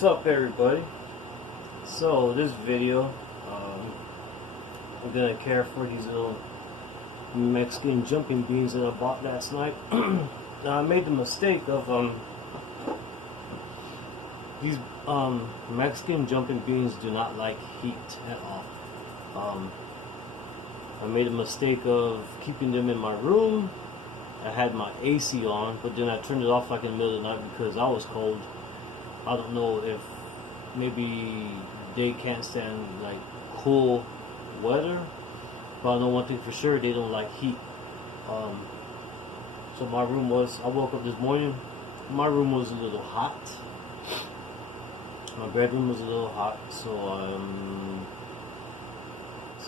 What's up, everybody? So this video, I'm gonna care for these little Mexican jumping beans that I bought last night. Now I made the mistake of these Mexican jumping beans do not like heat at all. I made a mistake of keeping them in my room. I had my AC on, but then I turned it off like in the middle of the night because I was cold. I don't know if maybe they can't stand like cool weather, but I know one thing for sure, they don't like heat. So my room was, I woke up this morning, my room was a little hot. My bedroom was a little hot, so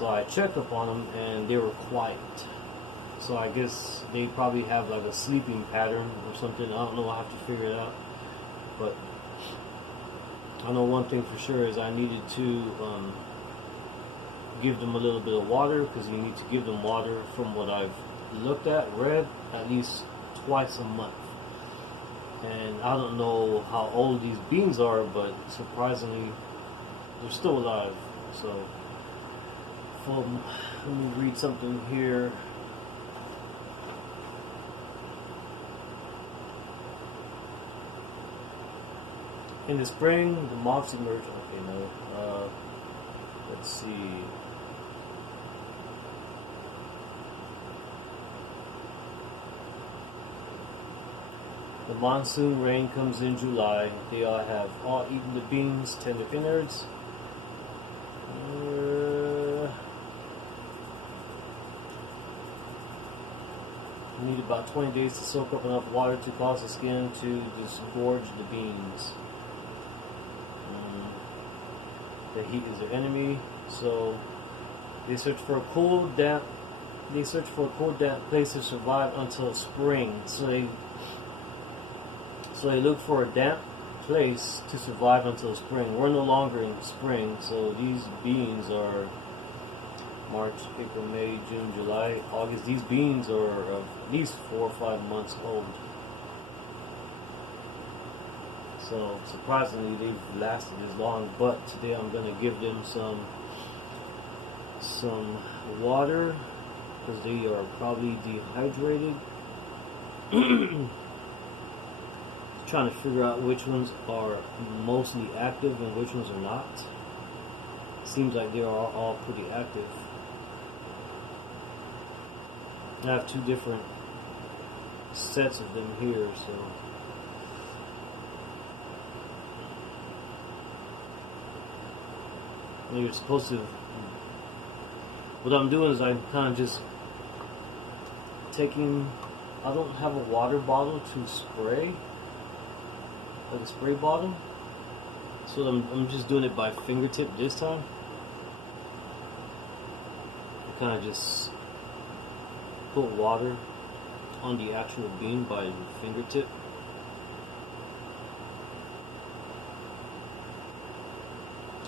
I checked up on them and they were quiet. So I guess they probably have like a sleeping pattern or something. I don't know, I have to figure it out. But I know one thing for sure is I needed to give them a little bit of water, because you need to give them water, from what I've read, at least twice a month. And I don't know how old these beans are, but surprisingly they're still alive. So let me read something here. In the spring, the moths emerge. Okay, no. Let's see. The monsoon rain comes in July. They all have all eaten the beans, tender innards. You need about 20 days to soak up enough water to cause the skin to disgorge the beans. The heat is their enemy, so they search for a cool, damp. They search for a cool, damp place to survive until spring. So they look for a damp place to survive until spring. We're no longer in spring, so these beans are March, April, May, June, July, August. These beans are at least 4 or 5 months old. So surprisingly, they've lasted as long. But today I'm gonna give them some water, because they are probably dehydrated. Trying to figure out which ones are mostly active and which ones are not. Seems like they are all pretty active. I have 2 different sets of them here, so you're supposed to, what I'm doing is I'm kind of just taking, I don't have a water bottle to spray, like a spray bottle, so I'm just doing it by fingertip this time. I kind of just put water on the actual bean by the fingertip.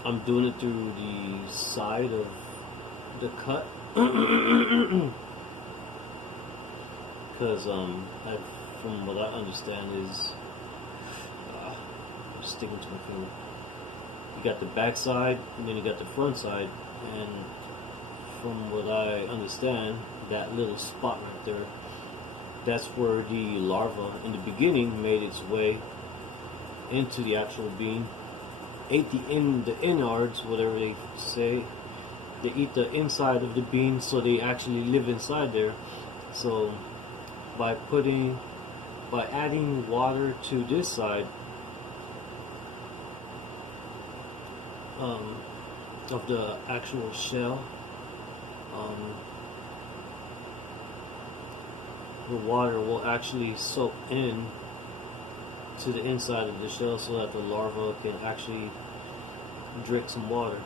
I'm doing it through the side of the cut, because from what I understand is, I'm sticking to my finger. You got the back side, and then you got the front side, and from what I understand, that little spot right there, that's where the larva in the beginning made its way into the actual bean. Ate the innards, whatever they say. They eat the inside of the bean, so they actually live inside there. So by adding water to this side of the actual shell, the water will actually soak in to the inside of the shell, so that the larva can actually drink some water.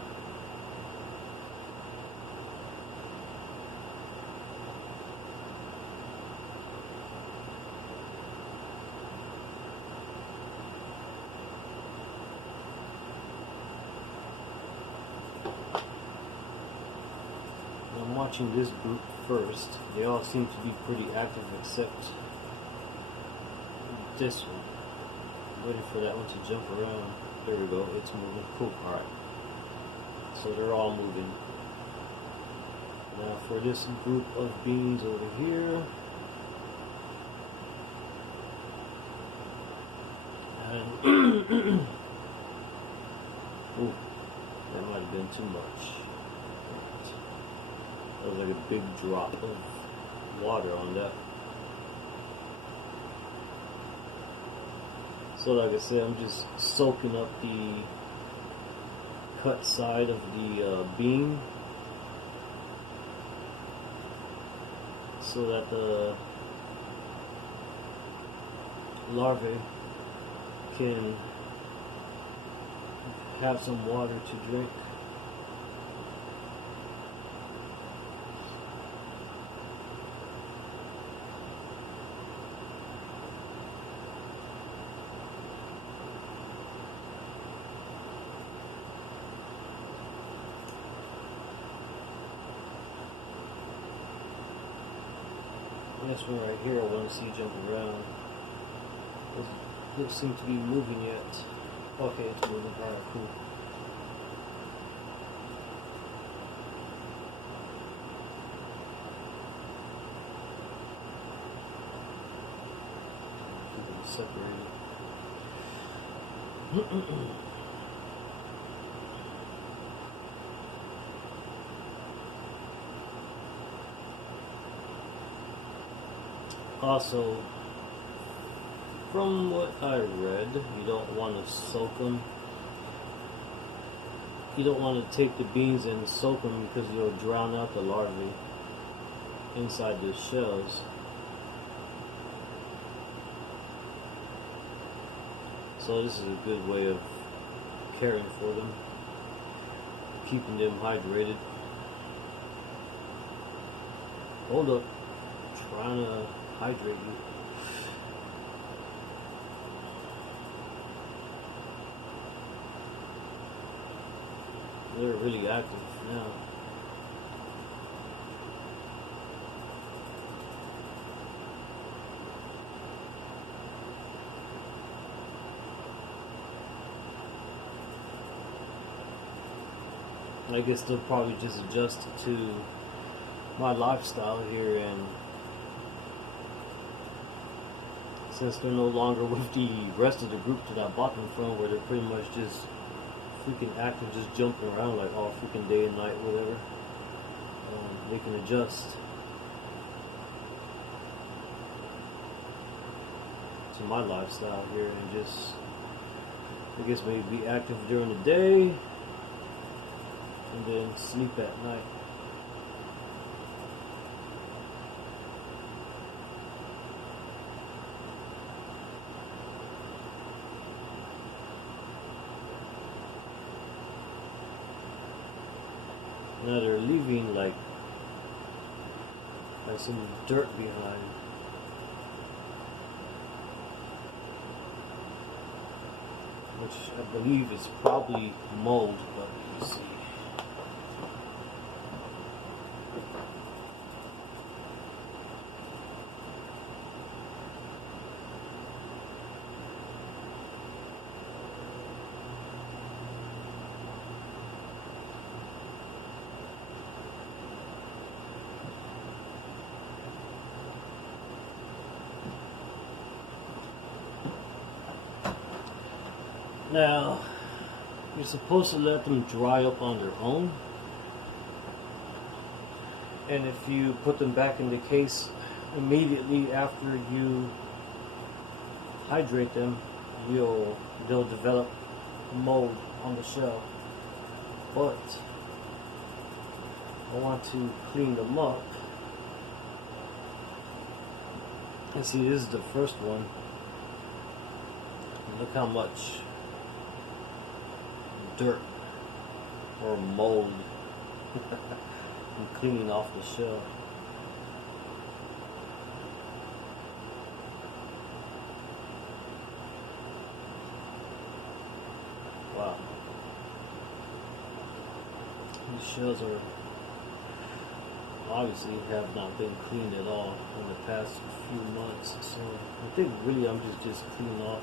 I'm watching this group first. They all seem to be pretty active except this one. Waiting for that one to jump around. There we go. It's moving. Cool. Alright. So they're all moving. Now for this group of beans over here. And ooh, that might have been too much. That was like a big drop of water on that. So like I said, I'm just soaking up the cut side of the bean so that the larvae can have some water to drink. This one right here I want to see jump around. Doesn't seem to be moving yet. Okay, it's moving. Alright, cool. Keep them separated. Also, from what I read, you don't want to soak them. You don't want to take the beans and soak them because you'll drown out the larvae inside the shells. So this is a good way of caring for them, keeping them hydrated. Hold up, trying to hydrate you. They're really active now. I guess they'll probably just adjust to my lifestyle here, and since they're no longer with the rest of the group that I bought them from, where they're pretty much just freaking active, just jumping around like all freaking day and night, whatever, they can adjust to my lifestyle here and just, I guess, maybe be active during the day and then sleep at night. Now they're leaving like some dirt behind. Which I believe is probably mold, but let's see. Now, you're supposed to let them dry up on their own, and if you put them back in the case immediately after you hydrate them, they'll develop mold on the shell. But I want to clean them up. And see, this is the first one. Look how much dirt or mold I'm cleaning off the shell. Wow. These shells are obviously have not been cleaned at all in the past few months, so I think really I'm just cleaning off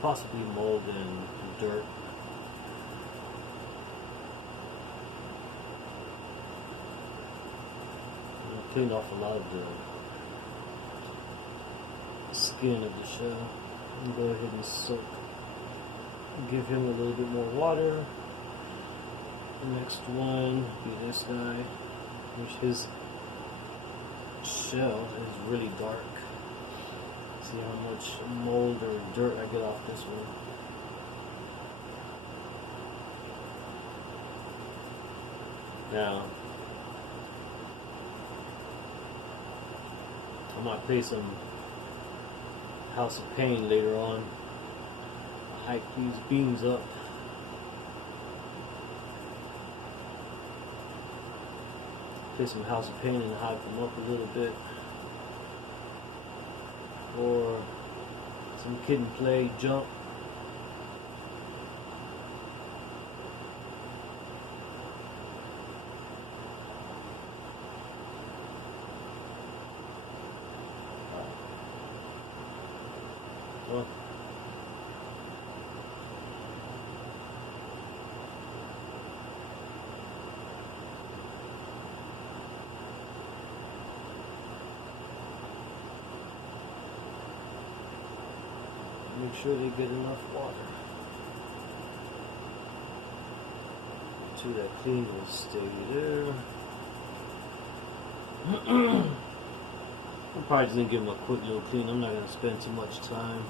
possibly mold and dirt. I cleaned off a lot of the skin of the shell. And go ahead and soak. Give him a little bit more water. The next one be this guy, which his shell is really dark. See how much mold or dirt I get off this one. Now, I might play some House of Pain later on. Hike these beans up. Play some House of Pain and hype them up a little bit. Or some Kid and Play Jump. Well, make sure they get enough water so that clean will stay there. I'm probably just gonna give them a quick little clean. I'm not gonna spend too much time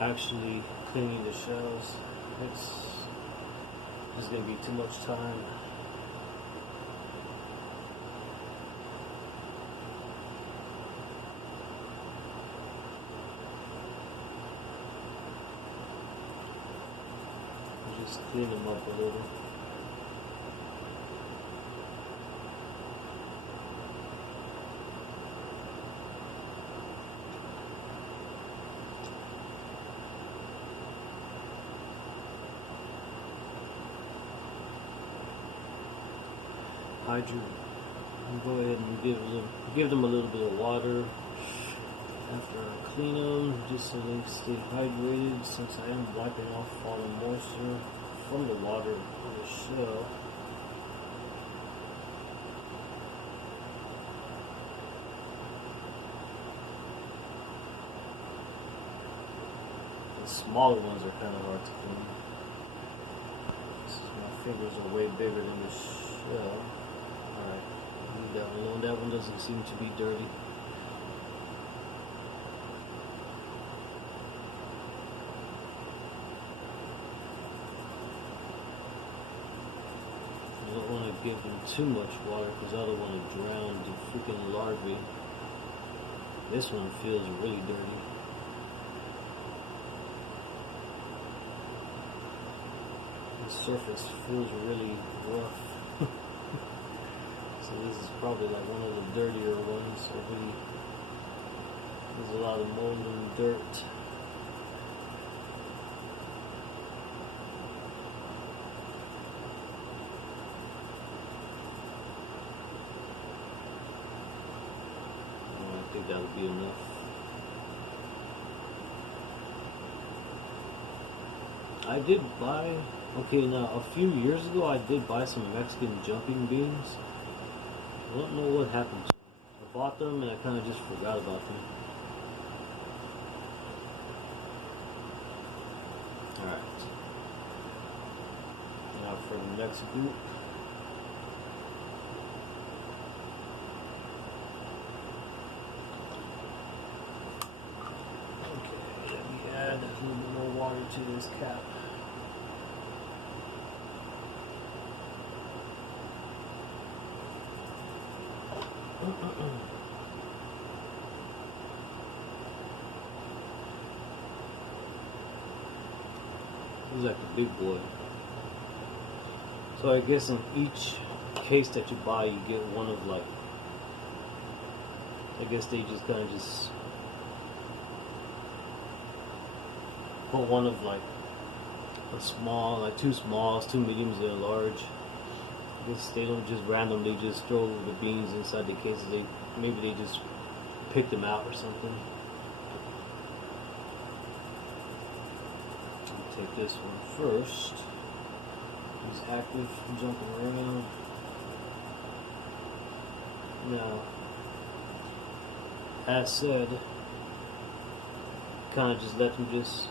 actually cleaning the shells. It's gonna be too much time. Just clean them up a little. Hydrate. Go ahead and give them a little bit of water after I clean them, just so they stay hydrated, since I am wiping off all the moisture from the water of the shell. The smaller ones are kind of hard to clean. My fingers are way bigger than the shell. Alright, leave that one alone. That one doesn't seem to be dirty. I don't want to give them too much water because I don't want to drown the freaking larvae. This one feels really dirty. The surface feels really rough. So this is probably like one of the dirtier ones. So there's a lot of mold and dirt. I think that would be enough. I did buy, okay, now a few years ago I did buy some Mexican jumping beans. I don't know what happened to them. I bought them and I kind of just forgot about them. Alright. Now for the next group. Okay, let me add a little more water to this cap. He's like a big boy. So I guess in each case that you buy, you get one of like, I guess they just kind of just put one of like a small, like two smalls, two mediums, and a large. I guess they don't just randomly just throw the beans inside the cases. Maybe they just pick them out or something. I'll take this one first. He's active, jumping around. Now, as said, kind of just let them just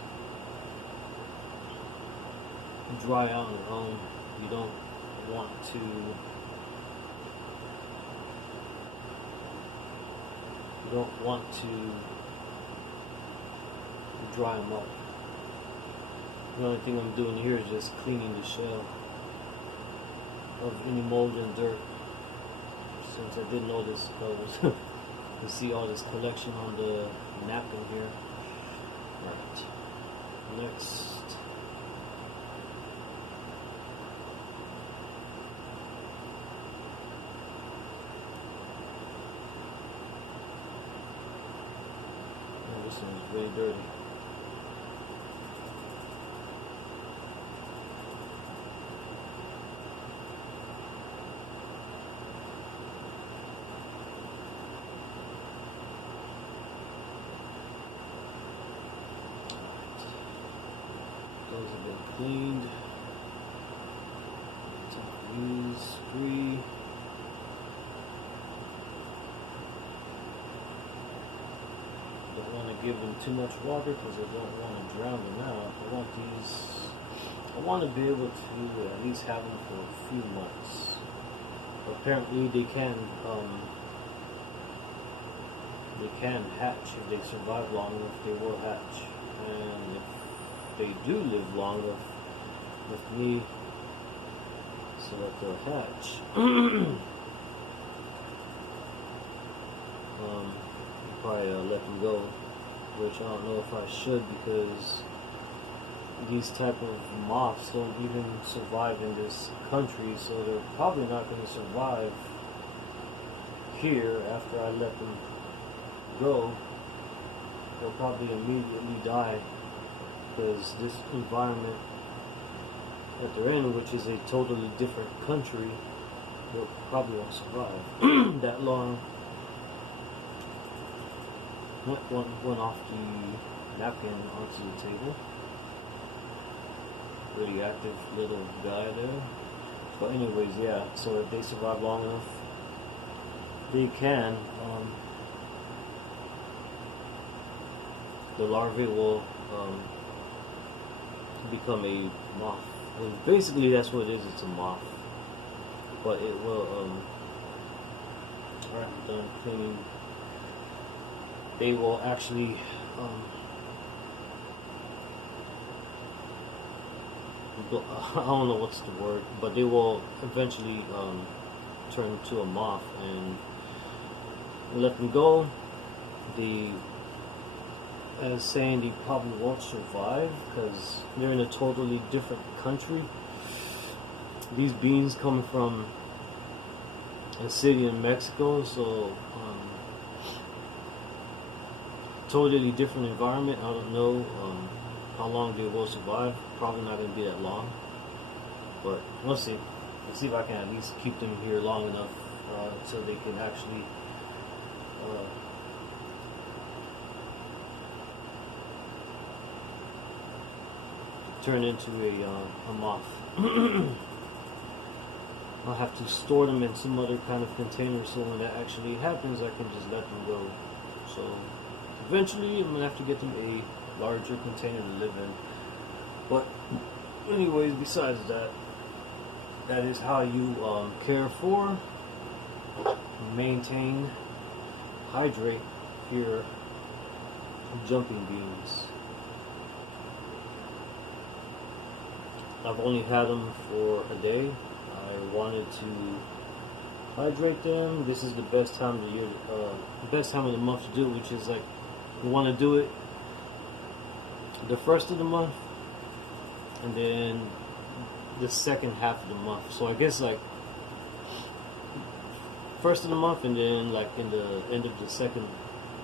dry out on their own. You don't want to dry them up. The only thing I'm doing here is just cleaning the shell of any mold and dirt. Since I did notice, you see all this collection on the napkin here. Right. Next. Oh, this one is really dirty. Those have been cleaned. Use free. Don't want to give them too much water because I don't want to drown them out. I want to be able to at least have them for a few months. Apparently they can hatch if they survive long enough. They will hatch, and if they do live long enough with me so that they'll hatch. Probably let them go, which I don't know if I should, because these type of moths don't even survive in this country, so they're probably not going to survive here after I let them go. They'll probably immediately die, because this environment that they're in, which is a totally different country, they probably won't survive that long. One off the napkin onto the table. Pretty active little guy there. But anyways, yeah, so if they survive long enough, they can, the larvae will become a moth. And basically that's what it is, it's a moth. But it will, alright, I'm done cleaning. They will actually, I don't know what's the word, but they will eventually turn into a moth, and let them go. As saying they probably won't survive because they're in a totally different country. These beans come from a city in Mexico, so totally different environment. I don't know how long they will survive. Probably not going to be that long, but we'll see. Let's see if I can at least keep them here long enough so they can actually turn into a moth. I'll have to store them in some other kind of container, so when that actually happens, I can just let them go. So eventually I'm going to have to get them a larger container to live in. But anyways, besides that, that is how you care for, maintain, hydrate your jumping beans. I've only had them for a day. I wanted to hydrate them. This is the best time of the year, the best time of the month to do it, which is like, you want to do it the first of the month and then the second half of the month. So I guess like first of the month and then like in the end of the second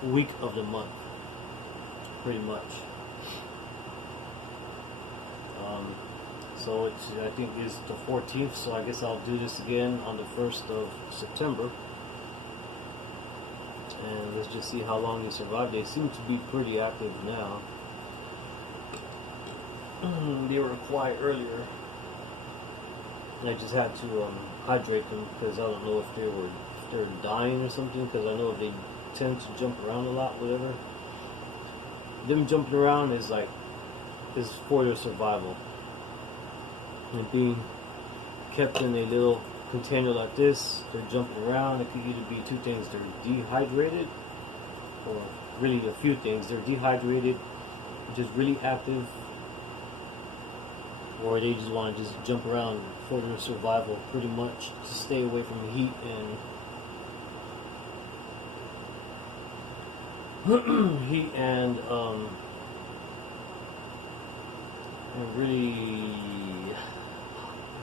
week of the month, pretty much. So it's, I think it's the 14th, so I guess I'll do this again on the 1st of September. and let's just see how long they survive. They seem to be pretty active now. They were quiet earlier. I just had to hydrate them because I don't know if they're dying or something, because I know they tend to jump around a lot, whatever. Them jumping around is for their survival. And being kept in a little container like this, they're jumping around. It could either be two things: they're dehydrated, or really a few things. They're dehydrated, just really active, or they just want to just jump around for their survival, pretty much, to stay away from heat and really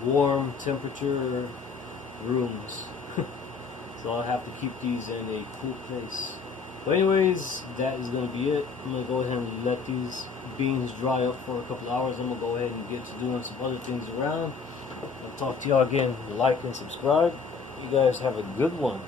warm temperature rooms. So I'll have to keep these in a cool place. But anyways, that is going to be it. I'm going to go ahead and let these beans dry up for a couple hours. I'm going to go ahead and get to doing some other things around. I'll talk to y'all again. Like and subscribe. You guys have a good one.